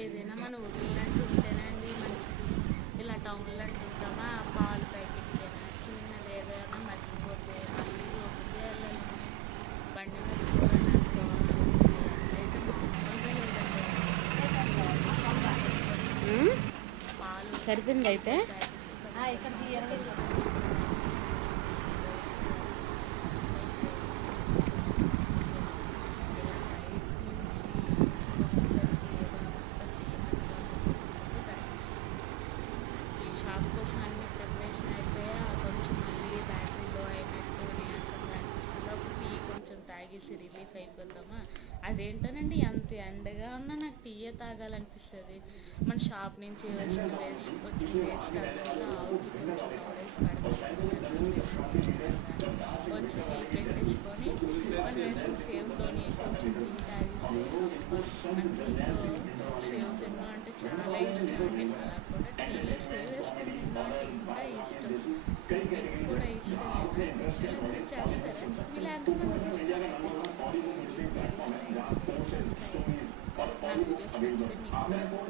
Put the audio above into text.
ఏదైనా మన ఊర్లంటూ ఉంటేనండి మంచిది. ఇలా టౌన్లో అంటుంటామా పాలు ప్యాకెట్కైనా చిన్నది ఏదైనా మర్చిపోతే మళ్ళీ రోడ్డుకే వెళ్ళాలండి. బండి మీద చూడండి ఎంత దూరం అవుతుంది. అయితే మామూలుగా లేదండి పాలు సరిపోయింది అయితే. ప్యాకెట్లు కదా ఇక్కడ ఇలా బయట నుంచి వచ్చేసరికి ఏదో అంతా చేయనట్టుగా మొత్తం కనిపిస్తుంది. ఈ షాప్ కోసం అన్ని ప్రిపరేషన్ అయిపోయా కొంచెం మళ్ళీ బ్యాటరీ లో అయినట్టు నీరసంగా అనిపిస్తుంది. ఒక టీ కొంచెం తాగేసి రిలీఫ్ అయిపోతామా. అదేంటోనండి ఎంత ఎండగా ఉన్నా నాకు టీయే తాగాలనిపిస్తుంది. మన షాప్ నుంచి వచ్చిన వేస్ట్ అంతా ఆవుకి కొంచెం తోడేసి కొంచెం టీ పెట్టేసుకొని మనం వేసిన సేవ్తోని కొంచెం టీ తాగిస్తే నాకు సేవ్ తిన్నాం అంటే చాలా ఇష్టం అండి. అలా కూడా టీలో సేవ్ వేసుకుని తిన్నాం అంటే ఇంకా ఇష్టం. మీకు కూడా ఇష్టమేనా? చేస్తారా? ఇలా ఎంతమందికి ఇష్టం? నా వీడియోస్ నచ్చితే మీకు